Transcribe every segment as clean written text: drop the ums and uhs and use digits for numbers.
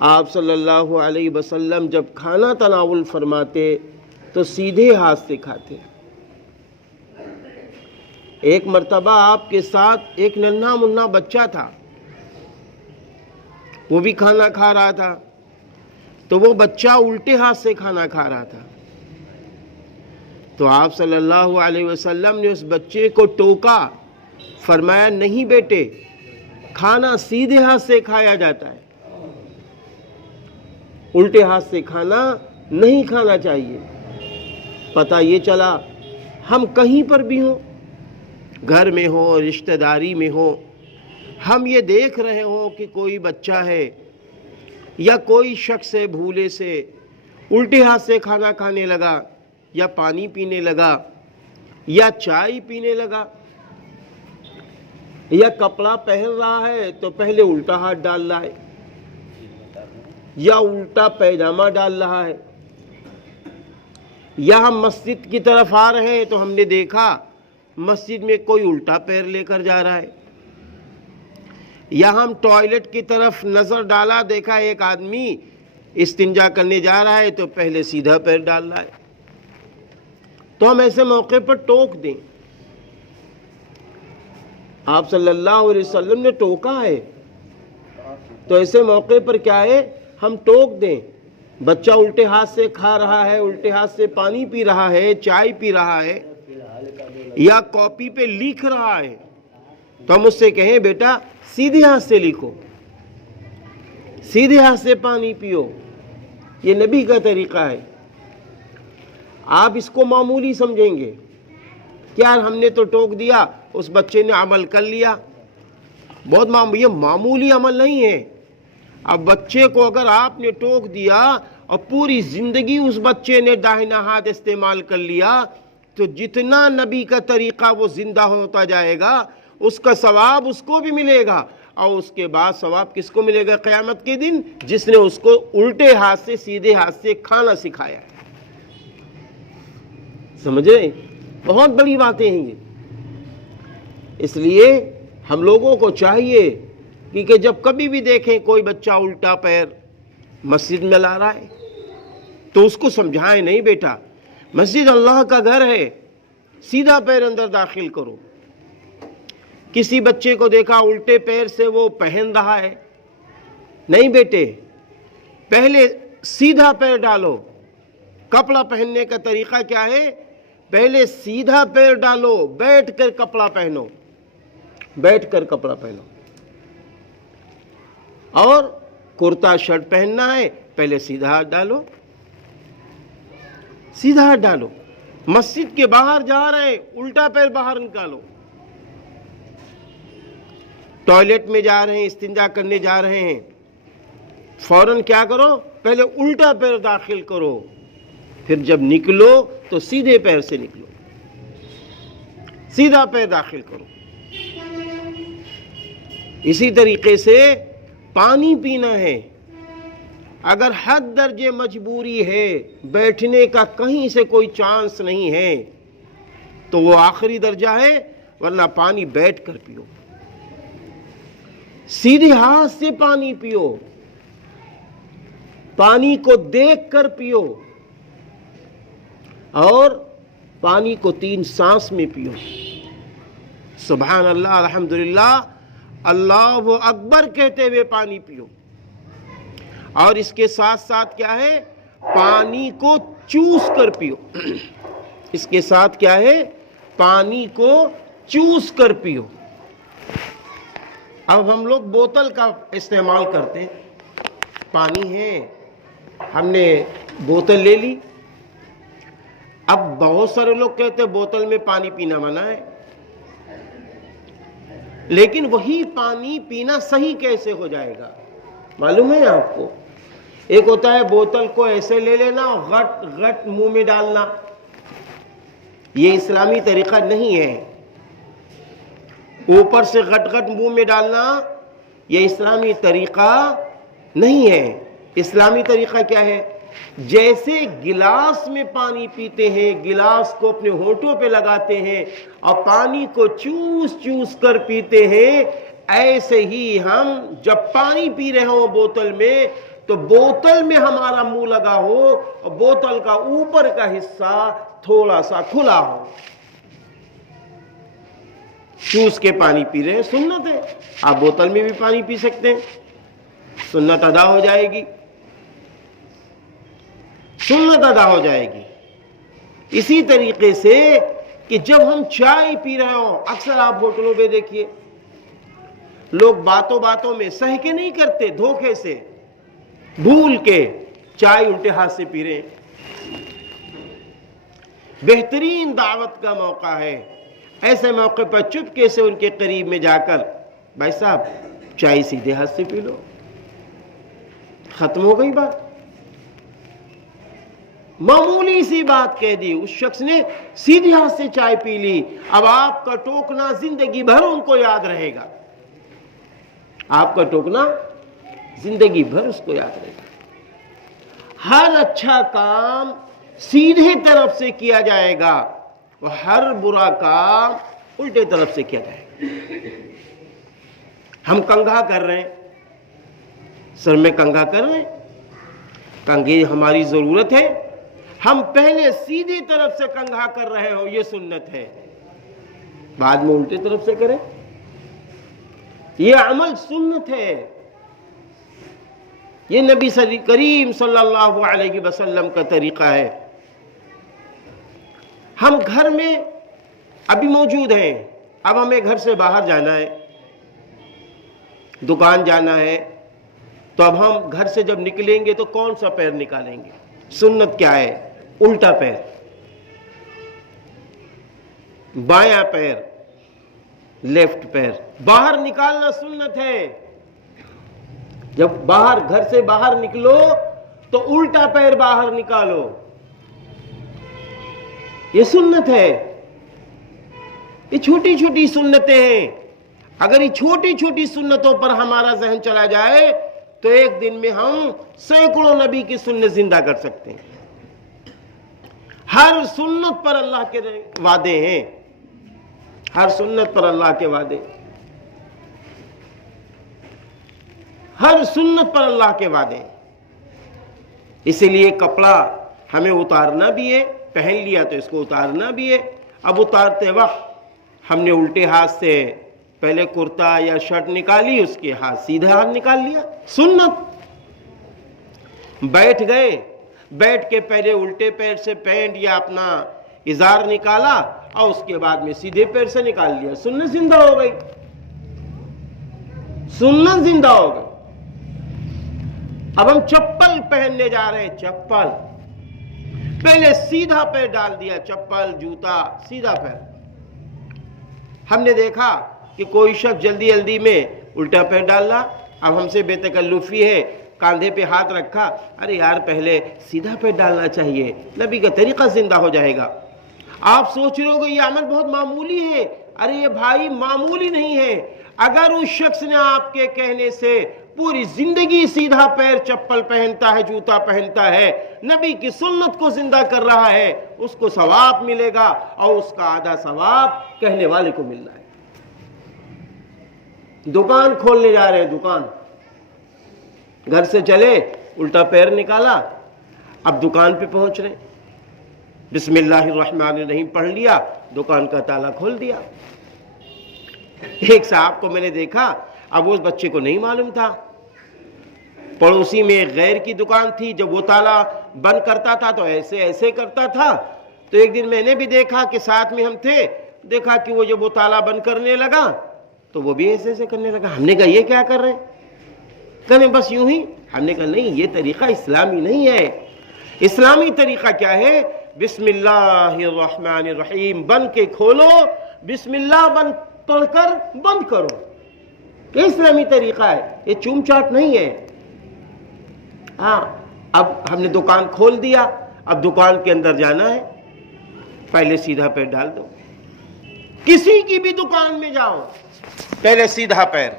آپ صلی اللہ علیہ وسلم جب کھانا تناول فرماتے تو سیدھے ہاتھ سے کھاتے۔ ایک مرتبہ آپ کے ساتھ ایک ننھا منھا بچہ تھا، وہ بھی کھانا کھا رہا تھا، تو وہ بچہ الٹے ہاتھ سے کھانا کھا رہا تھا، تو آپ صلی اللہ علیہ وسلم نے اس بچے کو ٹوکا، فرمایا نہیں بیٹے، کھانا سیدھے ہاتھ سے کھایا جاتا ہے، الٹے ہاتھ سے کھانا نہیں کھانا چاہیے۔ پتہ یہ چلا ہم کہیں پر بھی ہوں، گھر میں ہو، رشتہ داری میں ہو، ہم یہ دیکھ رہے ہوں کہ کوئی بچہ ہے یا کوئی شخص ہے بھولے سے الٹے ہاتھ سے کھانا کھانے لگا، یا پانی پینے لگا، یا چائے پینے لگا، یا کپڑا پہن رہا ہے تو پہلے الٹا ہاتھ ڈال رہا ہے، یا الٹا پیجامہ ڈال رہا ہے، یا ہم مسجد کی طرف آ رہے ہیں تو ہم نے دیکھا مسجد میں کوئی الٹا پیر لے کر جا رہا ہے، یا ہم ٹوائلٹ کی طرف نظر ڈالا، دیکھا ایک آدمی استنجا کرنے جا رہا ہے تو پہلے سیدھا پیر ڈال رہا ہے، تو ہم ایسے موقع پر ٹوک دیں۔ آپ صلی اللہ علیہ وسلم نے ٹوکا ہے، تو ایسے موقع پر کیا ہے، ہم ٹوک دیں۔ بچہ الٹے ہاتھ سے کھا رہا ہے، الٹے ہاتھ سے پانی پی رہا ہے، چائے پی رہا ہے، یا کاپی پہ لکھ رہا ہے، تو ہم اس سے کہیں بیٹا سیدھے ہاتھ سے لکھو، سیدھے ہاتھ سے پانی پیو، یہ نبی کا طریقہ ہے۔ آپ اس کو معمولی سمجھیں گے، کیا ہم نے تو ٹوک دیا، اس بچے نے عمل کر لیا، بہت معمولی، یہ معمولی عمل نہیں ہے۔ اب بچے کو اگر آپ نے ٹوک دیا اور پوری زندگی اس بچے نے داہنا ہاتھ استعمال کر لیا، تو جتنا نبی کا طریقہ وہ زندہ ہوتا جائے گا اس کا ثواب اس کو بھی ملے گا، اور اس کے بعد ثواب کس کو ملے گا قیامت کے دن؟ جس نے اس کو الٹے ہاتھ سے سیدھے ہاتھ سے کھانا سکھایا ہے۔ سمجھے؟ بہت بڑی باتیں ہیں یہ۔ اس لیے ہم لوگوں کو چاہیے کہ جب کبھی بھی دیکھیں کوئی بچہ الٹا پیر مسجد میں لا رہا ہے تو اس کو سمجھائیں، نہیں بیٹا مسجد اللہ کا گھر ہے، سیدھا پیر اندر داخل کرو۔ کسی بچے کو دیکھا الٹے پیر سے وہ پہن رہا ہے، نہیں بیٹے پہلے سیدھا پیر ڈالو۔ کپڑا پہننے کا طریقہ کیا ہے؟ پہلے سیدھا پیر ڈالو، بیٹھ کر کپڑا پہنو، بیٹھ کر کپڑا پہنو۔ اور کرتا شرٹ پہننا ہے، پہلے سیدھا ہاتھ ڈالو، سیدھا ہاتھ ڈالو۔ مسجد کے باہر جا رہے ہیں، الٹا پیر باہر نکالو۔ ٹوائلٹ میں جا رہے ہیں، استنجا کرنے جا رہے ہیں، فوراً کیا کرو؟ پہلے الٹا پیر داخل کرو، پھر جب نکلو تو سیدھے پیر سے نکلو، سیدھا پیر داخل کرو۔ اسی طریقے سے پانی پینا ہے، اگر حد درجے مجبوری ہے، بیٹھنے کا کہیں سے کوئی چانس نہیں ہے، تو وہ آخری درجہ ہے، ورنہ پانی بیٹھ کر پیو، سیدھے ہاتھ سے پانی پیو، پانی کو دیکھ کر پیو، اور پانی کو 3 سانس میں پیو۔ سبحان اللہ، الحمدللہ، اللہ اکبر کہتے ہوئے پانی پیو۔ اور اس کے ساتھ ساتھ کیا ہے؟ پانی کو چوس کر پیو۔ اس کے ساتھ کیا ہے؟ پانی کو چوس کر پیو۔ اب ہم لوگ بوتل کا استعمال کرتے ہیں، پانی ہے، ہم نے بوتل لے لی۔ اب بہت سارے لوگ کہتے ہیں بوتل میں پانی پینا منع ہے، لیکن وہی پانی پینا صحیح کیسے ہو جائے گا معلوم ہے آپ کو؟ ایک ہوتا ہے بوتل کو ایسے لے لینا اور غٹ غٹ منہ میں ڈالنا، یہ اسلامی طریقہ نہیں ہے۔ اوپر سے غٹ غٹ منہ میں ڈالنا یہ اسلامی طریقہ نہیں ہے۔ اسلامی طریقہ کیا ہے؟ جیسے گلاس میں پانی پیتے ہیں، گلاس کو اپنے ہونٹوں پہ لگاتے ہیں اور پانی کو چوس چوس کر پیتے ہیں، ایسے ہی ہم جب پانی پی رہے ہوں بوتل میں تو بوتل میں ہمارا منہ لگا ہو اور بوتل کا اوپر کا حصہ تھوڑا سا کھلا ہو. چوس کے پانی پی رہے ہیں سنت ہے. آپ بوتل میں بھی پانی پی سکتے ہیں, سنت ادا ہو جائے گی, سنت ادا ہو جائے گی. اسی طریقے سے کہ جب ہم چائے پی رہے ہوں, اکثر آپ ہوٹلوں پہ دیکھیے لوگ باتوں باتوں میں سہ کے نہیں کرتے, دھوکے سے بھول کے چائے الٹے ہاتھ سے پی رہے ہیں. بہترین دعوت کا موقع ہے, ایسے موقع پر چپکے سے ان کے قریب میں جا کر بھائی صاحب چائے سیدھے ہاتھ سے پی لو, ختم ہو گئی بات. معمولی سی بات کہہ دی, اس شخص نے سیدھے ہاتھ سے چائے پی لی. اب آپ کا ٹوکنا زندگی بھر ان کو یاد رہے گا, آپ کا ٹوکنا زندگی بھر اس کو یاد رہے گا. ہر اچھا کام سیدھے طرف سے کیا جائے گا اور ہر برا کام الٹے طرف سے کیا جائے گا. ہم کنگھا کر رہے ہیں, سر میں کنگھا کر رہے ہیں, کنگھے ہماری ضرورت ہے, ہم پہلے سیدھی طرف سے کنگھا کر رہے ہو یہ سنت ہے, بعد میں الٹی طرف سے کریں, یہ عمل سنت ہے. یہ نبی کریم صلی اللہ علیہ وسلم کا طریقہ ہے. ہم گھر میں ابھی موجود ہیں, اب ہمیں گھر سے باہر جانا ہے, دکان جانا ہے, تو اب ہم گھر سے جب نکلیں گے تو کون سا پیر نکالیں گے؟ سنت کیا ہے؟ الٹا پیر, بایاں پیر, لیفٹ پیر باہر نکالنا سنت ہے. جب باہر گھر سے باہر نکلو تو الٹا پیر باہر نکالو, یہ سنت ہے. یہ چھوٹی چھوٹی سنتیں ہیں. اگر یہ چھوٹی چھوٹی سنتوں پر ہمارا ذہن چلا جائے تو ایک دن میں ہم سینکڑوں نبی کی سنت زندہ کر سکتے ہیں. ہر سنت پر اللہ کے وعدے ہیں, ہر سنت پر اللہ کے وعدے, ہر سنت پر اللہ کے وعدے. اسی لیے کپڑا ہمیں اتارنا بھی ہے, پہن لیا تو اس کو اتارنا بھی ہے. اب اتارتے وقت ہم نے الٹے ہاتھ سے پہلے کرتا یا شرٹ نکالی, اس کے ہاتھ سیدھا ہاتھ نکال لیا, سنت. بیٹھ گئے, بیٹھ کے پہلے الٹے پیر سے پینٹ یا اپنا ازار نکالا اور اس کے بعد میں سیدھے پیر سے نکال لیا, سنت زندہ ہو گئی, سنت زندہ ہو گئی. اب ہم چپل پہننے جا رہے ہیں, چپل پہلے سیدھا پیر ڈال دیا, چپل جوتا سیدھا پیر. ہم نے دیکھا کہ کوئی شخص جلدی جلدی میں الٹا پیر ڈال رہا, اب ہم سے بے تکلفی ہے, کاندھے پہ ہاتھ رکھا, ارے یار پہلے سیدھا پیر ڈالنا چاہیے, نبی کا طریقہ زندہ ہو جائے گا. آپ سوچ رہے ہو کہ یہ عمل بہت معمولی ہے, ارے یہ بھائی معمولی نہیں ہے. اگر اس شخص نے آپ کے کہنے سے پوری زندگی سیدھا پیر چپل پہنتا ہے, جوتا پہنتا ہے, نبی کی سنت کو زندہ کر رہا ہے, اس کو ثواب ملے گا اور اس کا آدھا ثواب کہنے والے کو مل رہا ہے. دکان کھولنے جا رہے ہیں, دکان, گھر سے چلے, الٹا پیر نکالا, اب دکان پہ پہنچ رہے, بسم اللہ الرحمن الرحیم پڑھ لیا, دکان کا تالا کھول دیا. ایک صاحب کو میں نے دیکھا, اب اس بچے کو نہیں معلوم تھا, پڑوسی میں ایک غیر کی دکان تھی, جب وہ تالا بند کرتا تھا تو ایسے ایسے کرتا تھا. تو ایک دن میں نے بھی دیکھا کہ ساتھ میں ہم تھے, دیکھا کہ وہ جب وہ تالا بند کرنے لگا تو وہ بھی ایسے ایسے کرنے لگا. ہم نے کہا یہ کیا کر رہے ہیں؟ کہنے بس یوں ہی. ہم نے کہا نہیں, یہ طریقہ اسلامی نہیں ہے. اسلامی طریقہ کیا ہے؟ بسم اللہ الرحمن الرحیم بند کے کھولو, بسم اللہ بند پڑھ کر بند کرو. یہ اسلامی طریقہ ہے, یہ چوم چاٹ نہیں ہے. ہاں, اب ہم نے دکان کھول دیا, اب دکان کے اندر جانا ہے, پہلے سیدھا پیر ڈال دو. کسی کی بھی دکان میں جاؤ پہلے سیدھا پیر,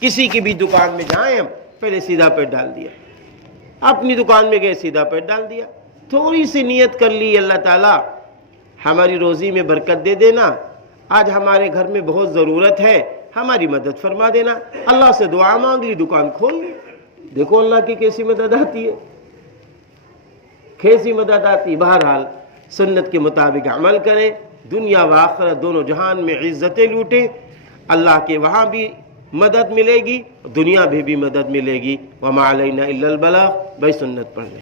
کسی کی بھی دکان میں جائیں ہم پہلے سیدھا پیر ڈال دیا. اپنی دکان میں گئے, سیدھا پیر ڈال دیا. تھوڑی سی نیت کر لی, اللہ تعالیٰ ہماری روزی میں برکت دے دینا, آج ہمارے گھر میں بہت ضرورت ہے, ہماری مدد فرما دینا. اللہ سے دعا مانگ لی, دکان کھول لی, دیکھو اللہ کی کیسی مدد آتی ہے، کیسی مدد آتی. بہرحال سنت کے مطابق عمل کریں، دنیا و آخرت دونوں جہان میں عزتیں لوٹیں، اللہ کے وہاں بھی مدد ملے گی، دنیا بھی مدد ملے گی. وما علینا الا البلاغ. بھائی سنت پڑھ لیں.